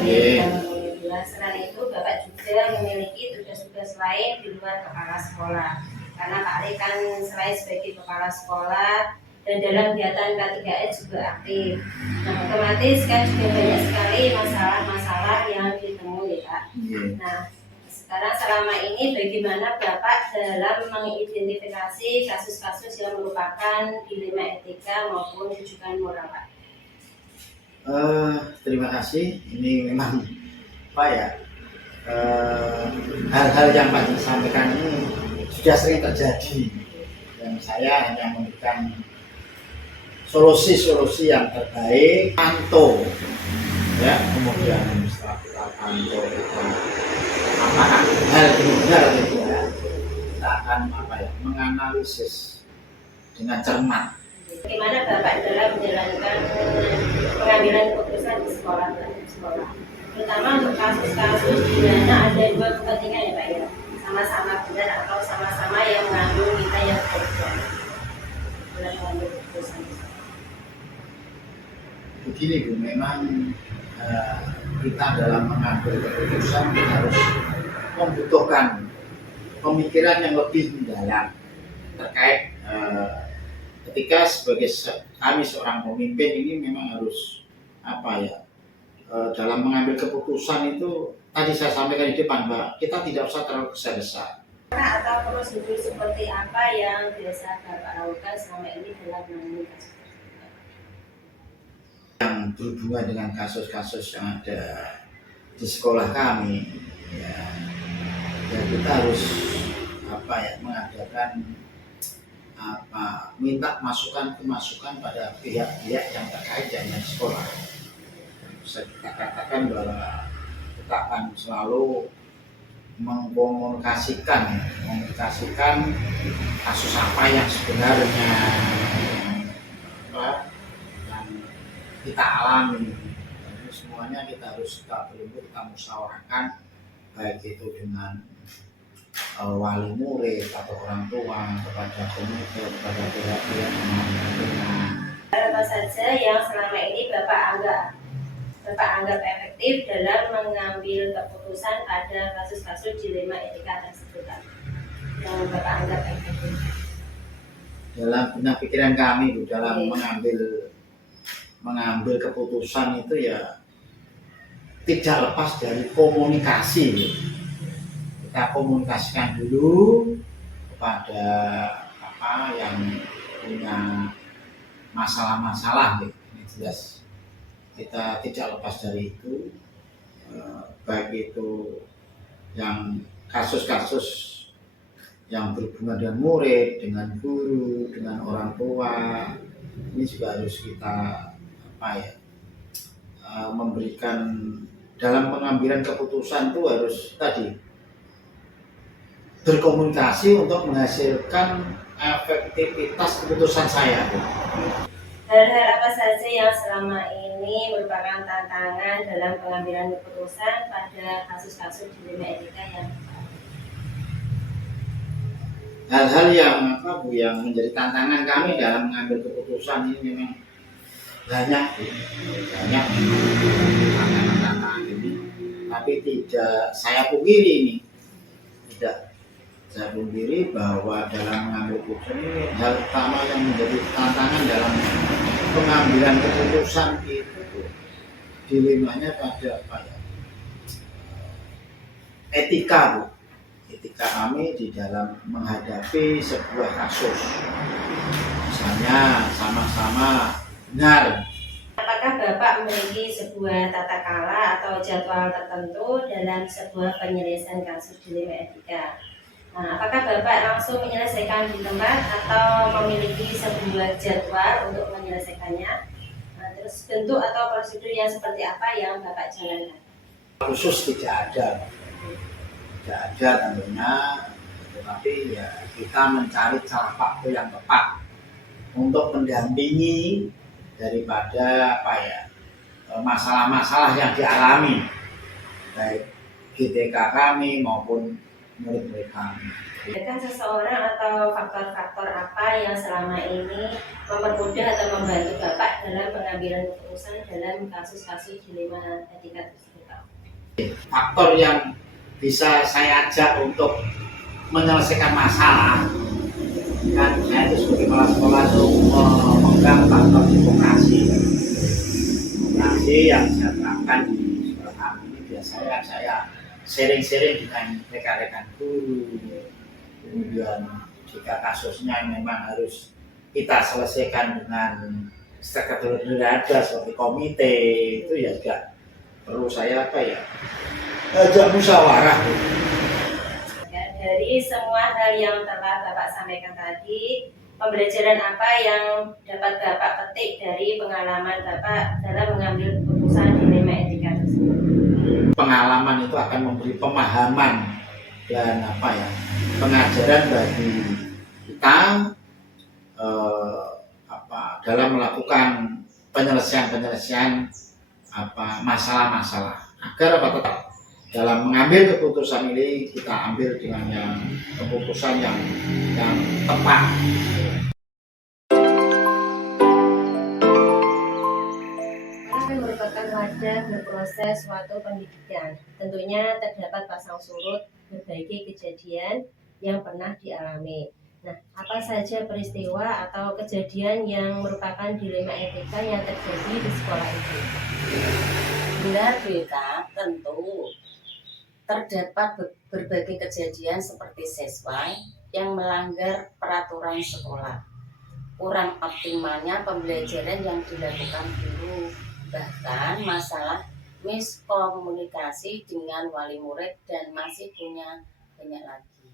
ya, selain itu Bapak juga memiliki tugas-tugas lain di luar kepala sekolah. Karena Pak Ali kan selain sebagai kepala sekolah dan dalam kegiatan K3S juga aktif. Nah, otomatis kan juga banyak sekali masalah-masalah yang ditemui, Pak. Nah, sekarang selama ini bagaimana Bapak dalam mengidentifikasi kasus-kasus yang merupakan dilema etika maupun rujukan moral, Pak? Terima kasih. Ini memang apa ya, hal-hal yang Pak sampaikan ini sudah sering terjadi dan saya hanya memberikan solusi-solusi yang terbaik. Pantau ya, kemudian setelah kita pantau apakah hal itu benar atau tidak, kita akan menganalisis dengan cermat. Bagaimana Bapak dalam menjalankan pengambilan keputusan di sekolah, terutama untuk kasus-kasus di mana ada dua kepentingan ya Pak ya, sama-sama benar atau sama-sama yang mengandung kita yang berbeda dalam mengambil keputusan. Begini Bu, memang kita dalam mengambil keputusan kita harus membutuhkan pemikiran yang lebih mendalam terkait ketika sebagai kami seorang pemimpin ini memang harus dalam mengambil keputusan itu tadi saya sampaikan di depan Mbak, kita tidak usah terlalu gesa-gesa. Atau prosedur seperti apa yang biasa Bapak lakukan selama ini dalam menangani kasus yang berhubungan dengan kasus-kasus yang ada di sekolah kami ya kita harus mengadakan minta masukan pada pihak-pihak yang terkait dengan sekolah. Bisa kita katakan bahwa kita akan selalu mengkomunikasikan kasus apa yang sebenarnya yang kita alami. Jadi semuanya kita harus kita musyawarahkan, baik itu dengan wali murid atau orang tua, kepada pemuda, kepada pihak-pihak yang mengenai. Apa saja yang selama ini Bapak anggap efektif dalam mengambil keputusan pada kasus-kasus dilema etika tersebut, yang Bapak anggap efektif? Dalam benak pikiran kami Bu, dalam mengambil keputusan itu ya tidak lepas dari komunikasi Bu. Kita komunikasikan dulu kepada yang punya masalah-masalah gitu. Ini jelas kita tidak lepas dari itu, baik itu yang kasus-kasus yang berhubungan dengan murid, dengan guru, dengan orang tua. Ini juga harus kita memberikan dalam pengambilan keputusan itu harus tadi berkomunikasi untuk menghasilkan efektivitas keputusan saya. Hal-hal apa saja yang selama ini merupakan tantangan dalam pengambilan keputusan pada kasus-kasus dilema etika yang hal-hal yang menjadi tantangan kami dalam mengambil keputusan ini memang banyak tantangan ini, tapi tidak saya pungkiri ini. Saya pungkiri bahwa dalam mengambil keputusan ini hal utama yang menjadi tantangan dalam pengambilan keputusan itu dilemanya pada etika Bu. Etika kami di dalam menghadapi sebuah kasus. Misalnya sama-sama benar. Apakah Bapak memiliki sebuah tata cara atau jadwal tertentu dalam sebuah penyelesaian kasus dilema etika? Nah, apakah Bapak langsung menyelesaikan di tempat atau memiliki sebuah jadwal untuk menyelesaikannya? Nah, terus bentuk atau prosedur yang seperti apa yang Bapak jalankan? Khusus tidak ada tentunya, tetapi ya kita mencari cara waktu yang tepat untuk mendampingi daripada masalah-masalah yang dialami baik GTK kami maupun murid-murid kami. Adakah seseorang atau faktor-faktor apa yang selama ini mempermudah atau membantu Bapak dalam pengambilan keputusan dalam kasus-kasus dilema etika tersebut? Faktor yang bisa saya ajak untuk menyelesaikan masalah, kan saya itu sebagai kepala sekolah itu memegang faktor demokrasi yang saya terapkan di sekolah kami. Ini biasanya saya sharing-sharing dengan rekan-rekan guru. Kemudian jika kasusnya memang harus kita selesaikan dengan stakeholder ada seperti komite, itu ya juga perlu saya ajak musyawarah. Ya, dari semua hal yang telah Bapak sampaikan tadi, pembelajaran apa yang dapat Bapak petik dari pengalaman Bapak dalam mengambil keputusan dilema etika tersebut? Pengalaman itu akan memberi pemahaman dan pengajaran bagi kita dalam melakukan penyelesaian masalah-masalah agar tetap dalam mengambil keputusan ini kita ambil dengan keputusan yang tepat. Merupakan wadah berproses suatu pendidikan. Tentunya terdapat pasang surut berbagai kejadian yang pernah dialami. Nah, apa saja peristiwa atau kejadian yang merupakan dilema etika yang terjadi di sekolah itu? Benar, Beta, tentu terdapat berbagai kejadian seperti siswa yang melanggar peraturan sekolah, kurang optimalnya pembelajaran yang dilakukan guru, bahkan masalah miskomunikasi dengan wali murid, dan masih punya banyak lagi.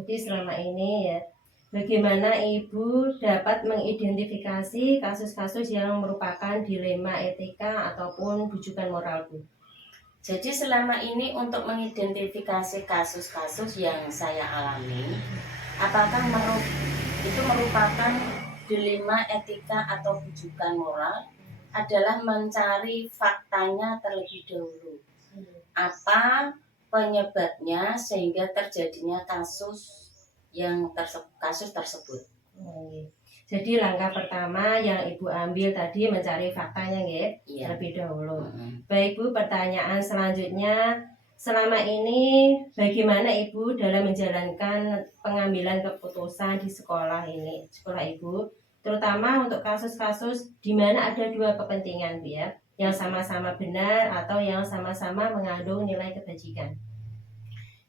Jadi selama ini ya, bagaimana Ibu dapat mengidentifikasi kasus-kasus yang merupakan dilema etika ataupun bujukan moral, Bu? Jadi selama ini untuk mengidentifikasi kasus-kasus yang saya alami, apakah itu merupakan dilema etika atau bujukan moral, adalah mencari faktanya terlebih dahulu. Apa penyebabnya sehingga terjadinya kasus tersebut. Jadi langkah pertama yang Ibu ambil tadi mencari faktanya ya, terlebih dahulu. Baik Bu, pertanyaan selanjutnya, selama ini bagaimana Ibu dalam menjalankan pengambilan keputusan di sekolah Ibu, terutama untuk kasus-kasus di mana ada dua kepentingan Bu ya, yang sama-sama benar atau yang sama-sama mengandung nilai kebajikan?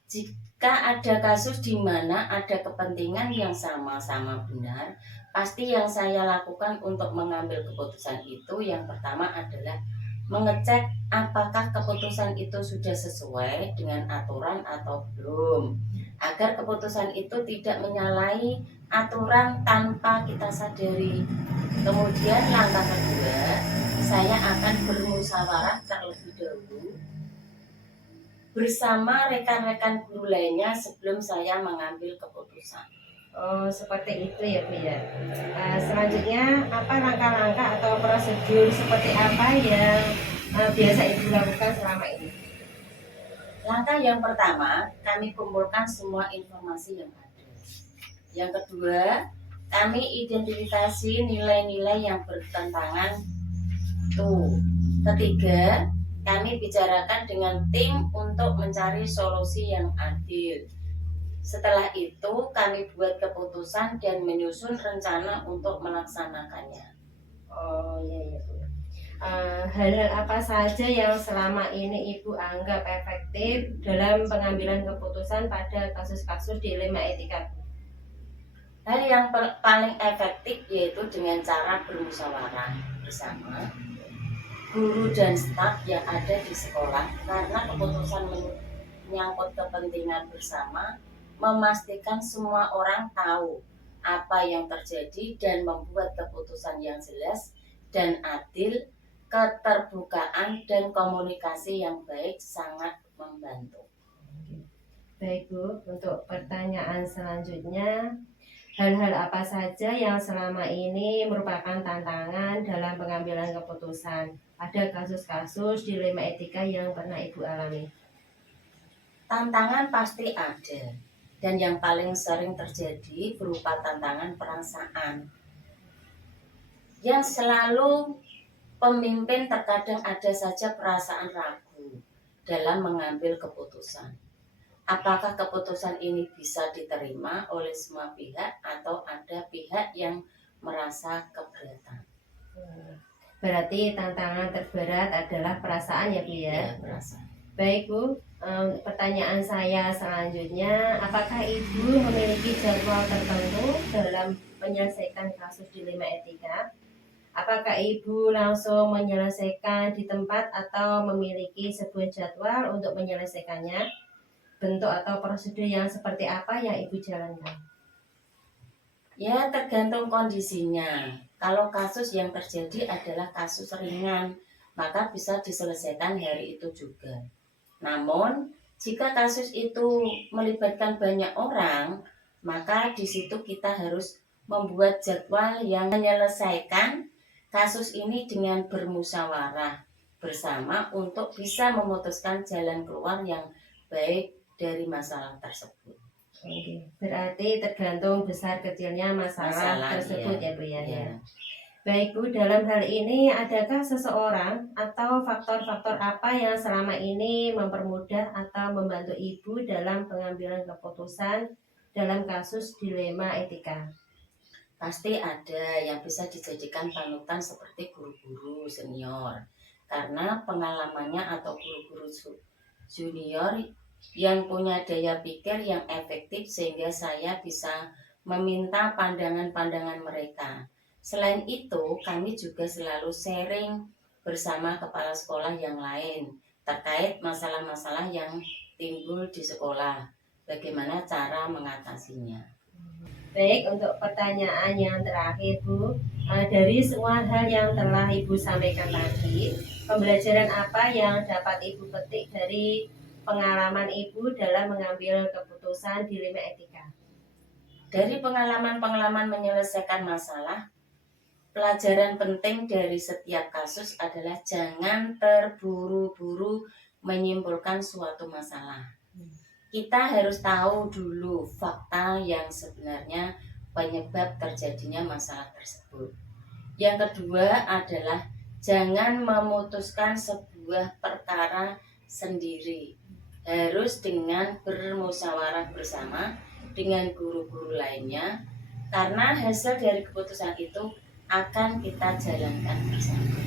Jika ada kasus di mana ada kepentingan yang sama-sama benar, pasti yang saya lakukan untuk mengambil keputusan itu yang pertama adalah mengecek apakah keputusan itu sudah sesuai dengan aturan atau belum, agar keputusan itu tidak menyalahi aturan tanpa kita sadari. Kemudian langkah kedua, saya akan bermusyawarah terlebih dahulu bersama rekan-rekan guru lainnya sebelum saya mengambil keputusan. Oh, seperti itu ya Bu ya. Selanjutnya, apa langkah-langkah atau prosedur seperti apa yang biasa Ibu lakukan selama ini? Langkah yang pertama, kami kumpulkan semua informasi yang ada. Yang kedua, kami identifikasi nilai-nilai yang bertentangan. Ketiga, kami bicarakan dengan tim untuk mencari solusi yang adil. Setelah itu, kami buat keputusan dan menyusun rencana untuk melaksanakannya. Oh iya Bu. Hal-hal apa saja yang selama ini Ibu anggap efektif dalam pengambilan keputusan pada kasus-kasus dilema etika? Hal yang paling efektif yaitu dengan cara bermusyawarah bersama guru dan staf yang ada di sekolah, karena keputusan menyangkut kepentingan bersama, memastikan semua orang tahu apa yang terjadi dan membuat keputusan yang jelas dan adil. Keterbukaan dan komunikasi yang baik sangat membantu. Baik Bu, untuk pertanyaan selanjutnya, hal-hal apa saja yang selama ini merupakan tantangan dalam pengambilan keputusan? Ada kasus-kasus dilema etika yang pernah Ibu alami? Tantangan pasti ada, dan yang paling sering terjadi berupa tantangan perasaan. Yang selalu pemimpin terkadang ada saja perasaan ragu dalam mengambil keputusan. Apakah keputusan ini bisa diterima oleh semua pihak atau ada pihak yang merasa keberatan? Berarti tantangan terberat adalah perasaan ya Bu ya? Ya, perasaan. Baik Bu, pertanyaan saya selanjutnya, apakah Ibu memiliki jadwal tertentu dalam menyelesaikan kasus dilema etika? Apakah Ibu langsung menyelesaikan di tempat atau memiliki sebuah jadwal untuk menyelesaikannya? Bentuk atau prosedur yang seperti apa yang Ibu jalankan? Ya, tergantung kondisinya. Kalau kasus yang terjadi adalah kasus ringan, maka bisa diselesaikan hari itu juga. Namun, jika kasus itu melibatkan banyak orang, maka di situ kita harus membuat jadwal yang menyelesaikan kasus ini dengan bermusyawarah bersama untuk bisa memutuskan jalan keluar yang baik dari masalah tersebut. Oke, berarti tergantung besar kecilnya masalah tersebut iya. ya Bu ya. Ya. Baik Bu, dalam hal ini adakah seseorang atau faktor-faktor apa yang selama ini mempermudah atau membantu Ibu dalam pengambilan keputusan dalam kasus dilema etika? Pasti ada yang bisa dijadikan panutan seperti guru-guru senior. Karena pengalamannya atau guru-guru junior yang punya daya pikir yang efektif sehingga saya bisa meminta pandangan-pandangan mereka. Selain itu, kami juga selalu sharing bersama kepala sekolah yang lain terkait masalah-masalah yang timbul di sekolah. Bagaimana cara mengatasinya? Baik, untuk pertanyaan yang terakhir Bu, dari semua hal yang telah Ibu sampaikan tadi, pembelajaran apa yang dapat Ibu petik dari pengalaman Ibu dalam mengambil keputusan dilema etika? Dari pengalaman-pengalaman menyelesaikan masalah, pelajaran penting dari setiap kasus adalah jangan terburu-buru menyimpulkan suatu masalah. Kita harus tahu dulu fakta yang sebenarnya penyebab terjadinya masalah tersebut. Yang kedua adalah jangan memutuskan sebuah perkara sendiri. Harus dengan bermusyawarah bersama dengan guru-guru lainnya, karena hasil dari keputusan itu akan kita jalankan bersama.